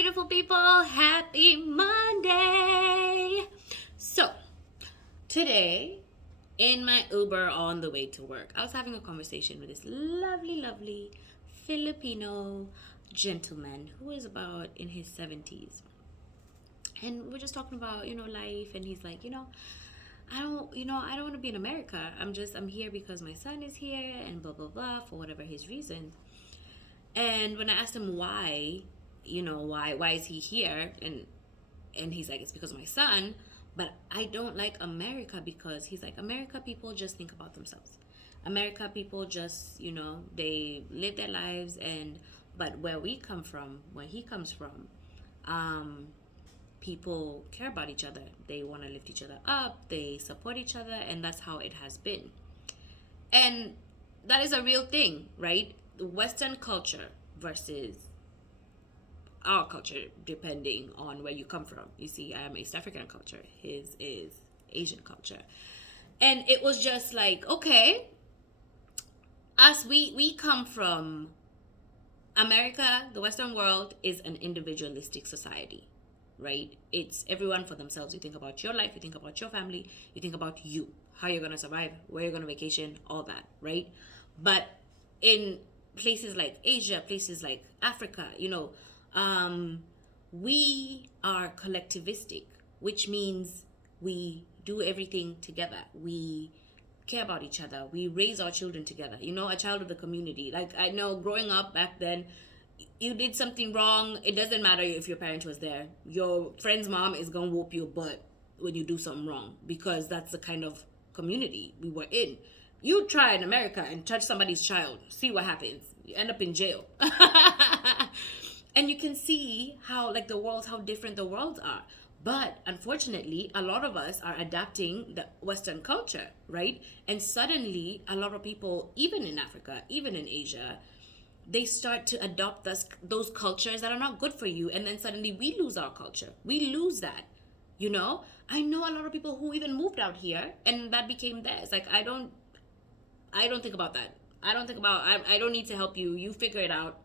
beautiful people. Happy Monday. So, today, in my Uber on the way to work, I was having a conversation with this lovely Filipino gentleman who is about in his 70s. And we're just talking about, life. And he's like, I don't want to be in America. I'm here because my son is here and blah, blah, blah, for whatever his reason. And when I asked him why, why is he here? And he's like, it's because of my son. But I don't like America because he's like, America people just think about themselves. America people just, they live their lives but where he comes from, people care about each other. They want to lift each other up, they support each other, and that's how it has been. And that is a real thing, right? Western culture versus our culture, depending on where you come from. You see, I am East African culture, his is Asian culture. And it was just like, okay, we come from America. The Western world is an individualistic society, right? It's everyone for themselves. You think about your life, you think about your family, you think about you, how you're going to survive, where you're going to vacation, all that, right? But in places like Asia, places like Africa, we are collectivistic, which means we do everything together. We care about each other. We raise our children together. A child of the community. Like, I know growing up back then, you did something wrong, it doesn't matter if your parent was there. Your friend's mom is gonna whoop your butt when you do something wrong, because that's the kind of community we were in. You try in America and touch somebody's child, see what happens. You end up in jail. And you can see how different the worlds are. But unfortunately, a lot of us are adapting the Western culture, right? And suddenly, a lot of people, even in Africa, even in Asia, they start to adopt those cultures that are not good for you. And then suddenly we lose our culture. We lose that, I know a lot of people who even moved out here and that became theirs. Like, I don't think about that. I don't need to help you. You figure it out.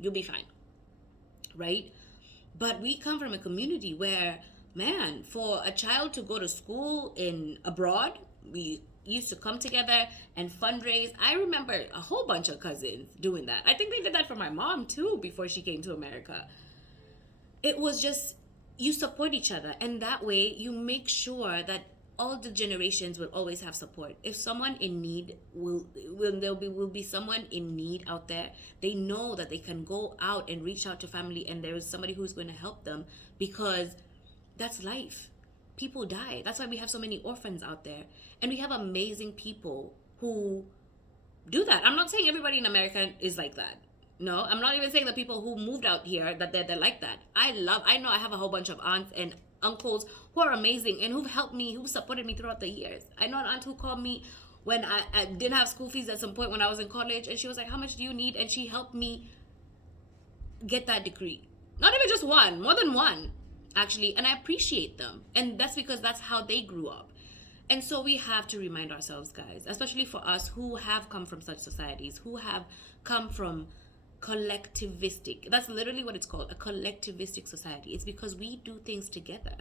You'll be fine. Right? But we come from a community where, man, for a child to go to school abroad, we used to come together and fundraise. I remember a whole bunch of cousins doing that. I think they did that for my mom too before she came to America. It was just, you support each other, and that way you make sure that all the generations will always have support. If someone in need will be someone in need out there, they know that they can go out and reach out to family, and there is somebody who's going to help them, because that's life. People die. That's why we have so many orphans out there, and we have amazing people who do that. I'm not saying everybody in America is like that. No, I'm not even saying the people who moved out here that they're like that. I know I have a whole bunch of aunts and uncles who are amazing and who've helped me, who've supported me throughout the years. I know an aunt who called me when I didn't have school fees at some point when I was in college, and she was like, how much do you need? And she helped me get that degree. Not even just one, more than one, actually. And I appreciate them. And that's because that's how they grew up. And so we have to remind ourselves, guys, especially for us who have come from such societies, who have come from collectivistic, that's literally what it's called, a collectivistic society. It's because we do things together.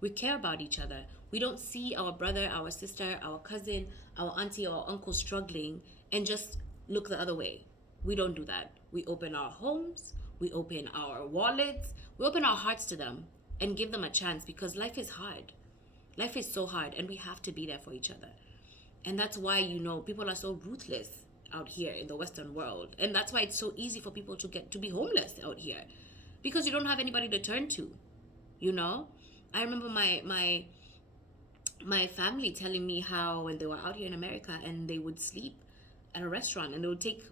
We care about each other. We don't see our brother, our sister, our cousin, our auntie, or uncle struggling and just look the other way. We don't do that. We open our homes, we open our wallets, we open our hearts to them and give them a chance, because life is hard. Life is so hard, and we have to be there for each other. And that's why, people are so ruthless out here in the Western world. And that's why it's so easy for people to be homeless out here, because you don't have anybody to turn to. I remember my family telling me how when they were out here in America and they would sleep at a restaurant, and they would take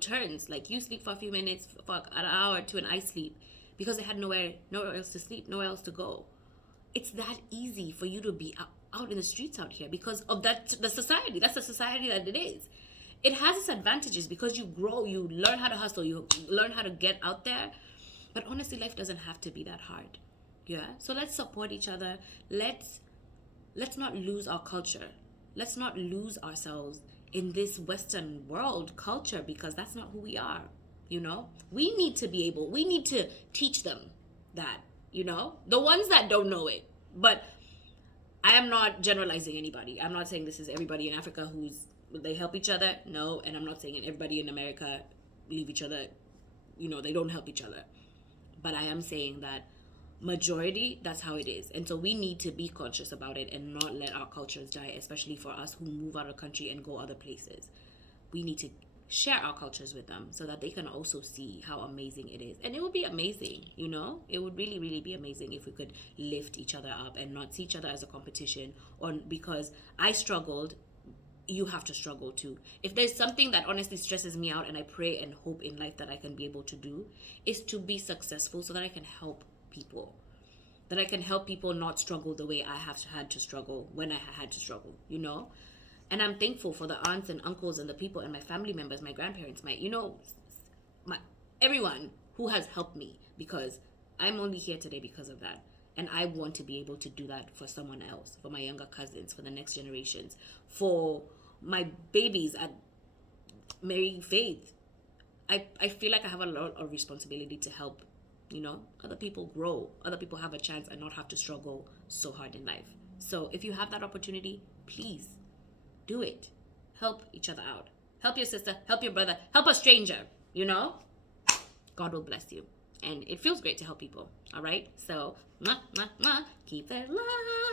turns, like you sleep for a few minutes, for an hour to an I sleep, because they had nowhere else to sleep, nowhere else to go. It's that easy for you to be out in the streets out here because of the society. That's the society that it is. It has its advantages because you grow, you learn how to hustle, you learn how to get out there. But honestly, life doesn't have to be that hard. Yeah? So let's support each other. Let's not lose our culture. Let's not lose ourselves in this Western world culture, because that's not who we are. You know, we need to teach them that, you know, the ones that don't know it. But I am not generalizing anybody. I'm not saying this is everybody in Africa they help each other. No, and I'm not saying everybody in America leave each other, you know, they don't help each other. But I am saying that majority, that's how it is. And so we need to be conscious about it and not let our cultures die, especially for us who move out of the country and go other places. We need to share our cultures with them so that they can also see how amazing it is. And it would be amazing, you know, it would really, really be amazing if we could lift each other up and not see each other as a competition, or because I struggled, you have to struggle too. If there's something that honestly stresses me out and I pray and hope in life that I can be able to do, is to be successful so that I can help people, that I can help people not struggle the way I have had to struggle when I had to struggle, you know. And I'm thankful for the aunts and uncles and the people and my family members, my grandparents, my everyone who has helped me, because I'm only here today because of that. And I want to be able to do that for someone else, for my younger cousins, for the next generations, for my babies at Mary Faith. I feel like I have a lot of responsibility to help, you know, other people grow, other people have a chance and not have to struggle so hard in life. So if you have that opportunity, please do it. Help each other out. Help your sister, help your brother, help a stranger, you know? God will bless you. And it feels great to help people, all right? So, keep it love.